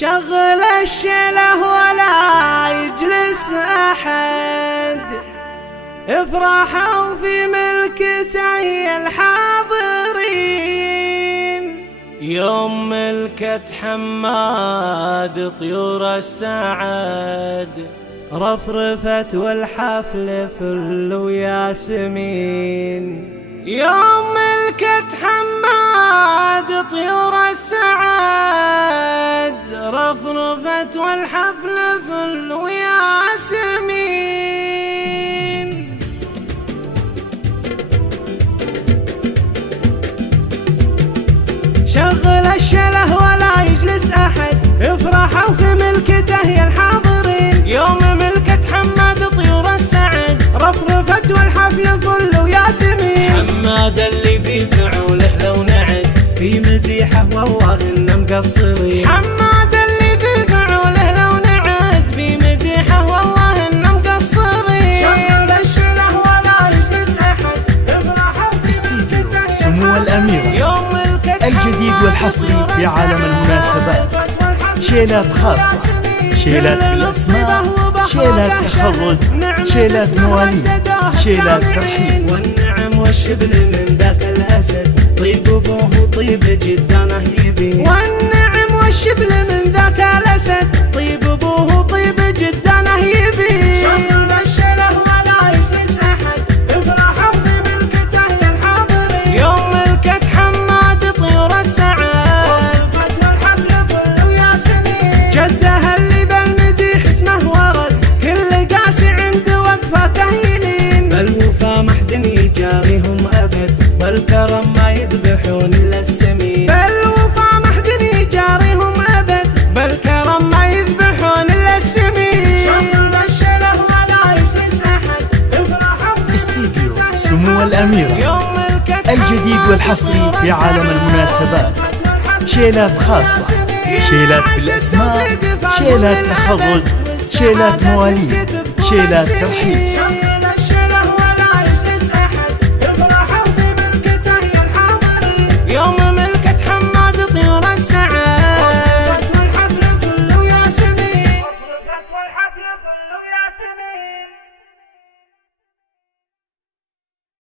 شغل الشله ولا يجلس أحد، افرحوا في ملكتي الحاضرين. يوم ملكت حماد طيور السعد، رفرفت والحفل فل وياسمين. يوم ملكت حماد طيور السعد، رفرفت والحفل فل وياسمين. شغل الشله ولا يجلس أحد، افرحوا في ملكته يا الحاضرين. يوم ملكت حماد طيور السعد، رفرفت والحفل فل وياسمين. حماد اللي في فعوله لو نعد، في مديحه والله إنه مقصرين. حماد اللي في فعوله لو نعد، في مديحه والله إنه مقصرين. شغل الشله ولا يجلس أحد، افرحوا في استديو سمو الأميرة الجديد والحصري في عالم المناسبات. شيلات خاصة، شيلات بالأسماء، شيلات تخرج، شيلات مواليد، شيلات ترحيب. والنعم والشبل من ذاك الأسد، طيب أبوه طيب جدانه يبي. والنعم والشبل من ذاك الأسد، طيب أبوه طيب جدانه يبي. شغل الشله ولا يجلس أحد، افرحوا في ملكته يا الحاضرين. يوم ملكت حماد طيور السعد، رفرفت والحفل فل وياسمين. جده اللي بالمديح اسمه ورد، كل قاسي عند وقفته يلين. بالوفا محد يجاريهم أبد، والكرم ما يذبحون إلا السمين. بالوفا محد يجاريهم أبد، بالكرم ما يذبحون إلا السمين. شغل الشله ولا يجلس أحد، افرحوا في استديو سمو الأميرة الجديد والحصري في عالم المناسبات. شيلات خاصة، شيلات بالأسماء، شيلات تخرج، شيلات مواليد، شيلات ترحيب.